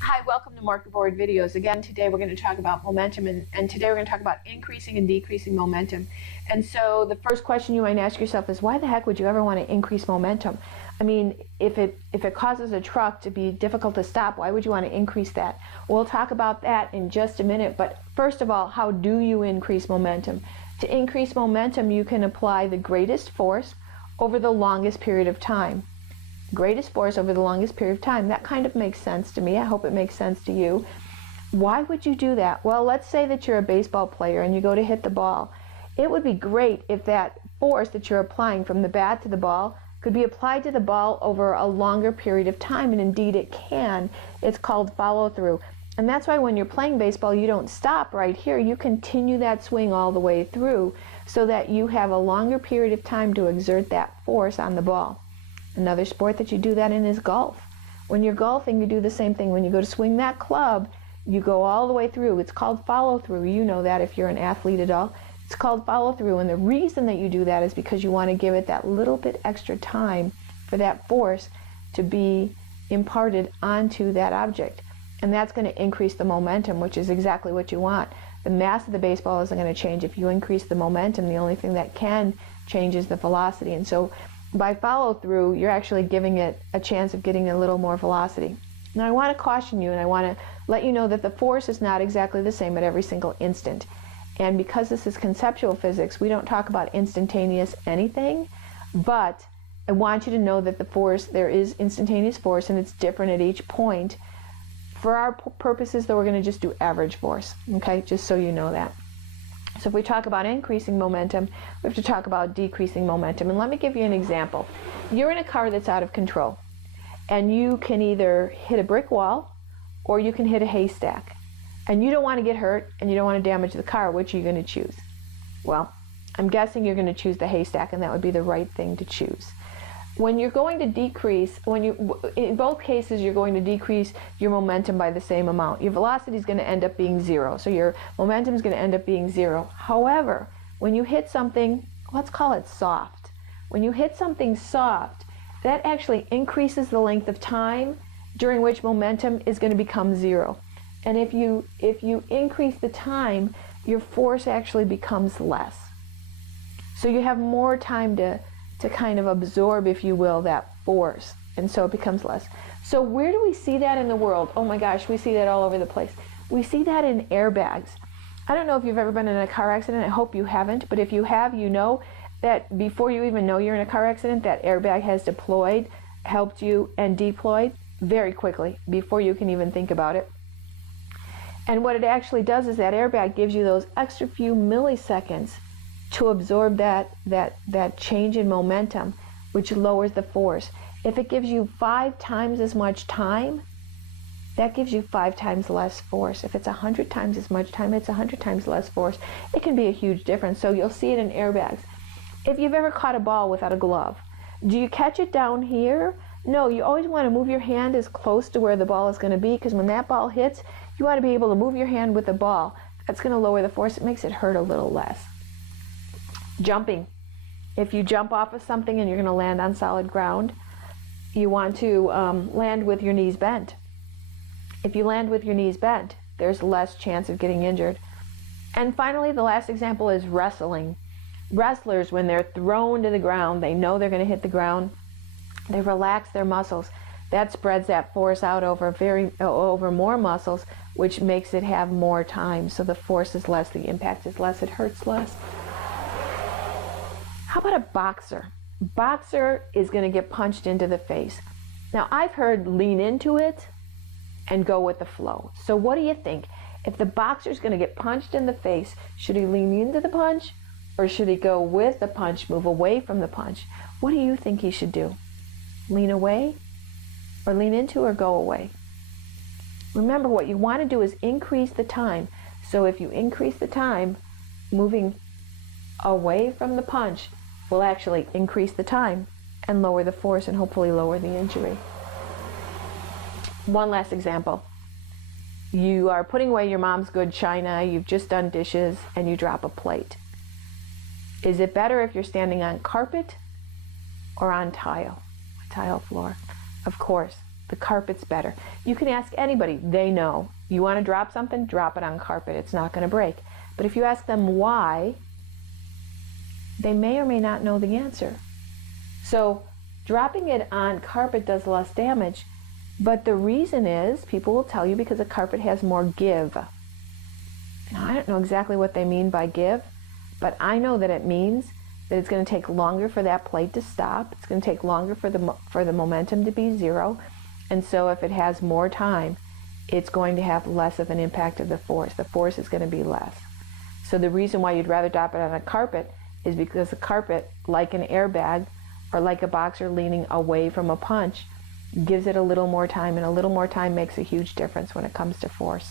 Hi, welcome to Market Board Videos. Again, today we're going to talk about momentum, and today we're going to talk about increasing and decreasing momentum. And so the first question you might ask yourself is, why the heck would you ever want to increase momentum? I mean, if it causes a truck to be difficult to stop, why would you want to increase that? We'll talk about that in just a minute, but first of all, how do you increase momentum? To increase momentum, you can apply the greatest force over the longest period of time. Greatest force over the longest period of time. That kind of makes sense to me. I hope it makes sense to you. Why would you do that? Well, let's say that you're a baseball player and you go to hit the ball. It would be great if that force that you're applying from the bat to the ball could be applied to the ball over a longer period of time, and indeed it can. It's called follow through. And that's why when you're playing baseball, you don't stop right here. You continue that swing all the way through so that you have a longer period of time to exert that force on the ball. Another sport that you do that in is golf. When you're golfing, you do the same thing. When you go to swing that club, you go all the way through. It's called follow through. You know that if you're an athlete at all. It's called follow through, and the reason that you do that is because you want to give it that little bit extra time for that force to be imparted onto that object. And that's going to increase the momentum, which is exactly what you want. The mass of the baseball isn't going to change. If you increase the momentum, the only thing that can change is the velocity. And so by follow through, you're actually giving it a chance of getting a little more velocity. Now I want to caution you, and I want to let you know that the force is not exactly the same at every single instant. And because this is conceptual physics, we don't talk about instantaneous anything, but I want you to know that the force, there is instantaneous force, and it's different at each point. For our purposes, though, we're going to just do average force, okay, just so you know that. So if we talk about increasing momentum, we have to talk about decreasing momentum. And let me give you an example. You're in a car that's out of control, and you can either hit a brick wall or you can hit a haystack. And you don't want to get hurt and you don't want to damage the car. Which are you going to choose? Well, I'm guessing you're going to choose the haystack, and that would be the right thing to choose. When you're going to decrease, in both cases, you're going to decrease your momentum by the same amount. Your velocity is going to end up being zero, so your momentum is going to end up being zero. However, when you hit something, let's call it soft. When you hit something soft, that actually increases the length of time during which momentum is going to become zero. And if you increase the time, your force actually becomes less. So you have more time to kind of absorb, if you will, that force, and so it becomes less. So where do we see that in the world? Oh my gosh, we see that all over the place. We see that in airbags. I don't know if you've ever been in a car accident. I hope you haven't, but if you have, you know that before you even know you're in a car accident, that airbag has deployed, helped you, and deployed very quickly before you can even think about it. And what it actually does is that airbag gives you those extra few milliseconds to absorb that change in momentum, which lowers the force. If it gives you 5 times as much time, that gives you 5 times less force. If it's 100 times as much time, it's 100 times less force. It can be a huge difference. So you'll see it in airbags. If you've ever caught a ball without a glove, do you catch it down here? No, you always want to move your hand as close to where the ball is going to be, because when that ball hits, you want to be able to move your hand with the ball. That's going to lower the force. It makes it hurt a little less. Jumping. If you jump off of something and you're going to land on solid ground, you want to land with your knees bent. If you land with your knees bent, there's less chance of getting injured. And finally, the last example is wrestling. Wrestlers, when they're thrown to the ground, they know they're going to hit the ground. They relax their muscles. That spreads that force out over more muscles, which makes it have more time. So the force is less, the impact is less, it hurts less. How about a boxer? Boxer is going to get punched into the face. Now, I've heard lean into it and go with the flow. So what do you think? If the boxer's going to get punched in the face, should he lean into the punch, or should he go with the punch, move away from the punch? What do you think he should do? Lean away, or lean into, or go away? Remember, what you want to do is increase the time. So if you increase the time, moving away from the punch will actually increase the time and lower the force and hopefully lower the injury. One last example. You are putting away your mom's good china, you've just done dishes, and you drop a plate. Is it better if you're standing on carpet or on tile? A tile floor. Of course, The carpet's better. You can ask anybody, they know. You want to drop something? Drop it on carpet. It's not going to break. But if you ask them why, they may or may not know the answer. So dropping it on carpet does less damage, but the reason is, people will tell you, because a carpet has more give. Now, I don't know exactly what they mean by give, but I know that it means that it's going to take longer for that plate to stop. It's going to take longer for the momentum to be zero. And so if it has more time, it's going to have less of an impact of the force. The force is going to be less. So the reason why you'd rather drop it on a carpet is because the carpet, like an airbag or like a boxer leaning away from a punch, gives it a little more time, and a little more time makes a huge difference when it comes to force.